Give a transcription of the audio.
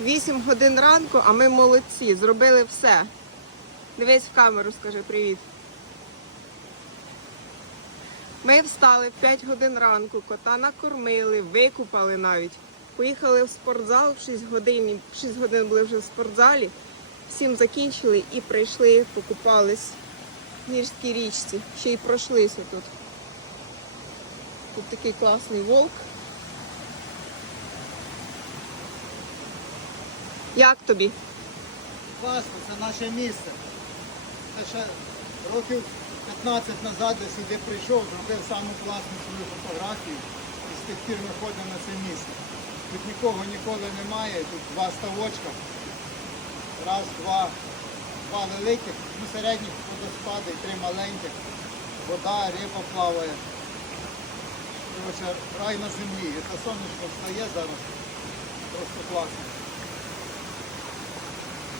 8 годин ранку, а ми молодці, зробили все. Дивись в камеру, скажи привіт. Ми встали в 5 годин ранку, кота накормили, викупали навіть. Поїхали в спортзал в 6 годин, в 6 годин були вже в спортзалі. Всім закінчили і прийшли, покупались в Гірській річці. Ще й пройшлися тут. Тут такий класний волк. Як тобі? Класно, це наше місце. Це ще років 15 назад я сюди прийшов, зробив саму класну свою фотографію і з тих пір ми ходимо на це місце. Тут нікого ніколи немає, тут два ставочка. Раз, два, два великих, ну середніх водоспади і три маленьких. Вода, риба плаває. Коротше, рай на землі. Це сонечко встає зараз. Просто класно.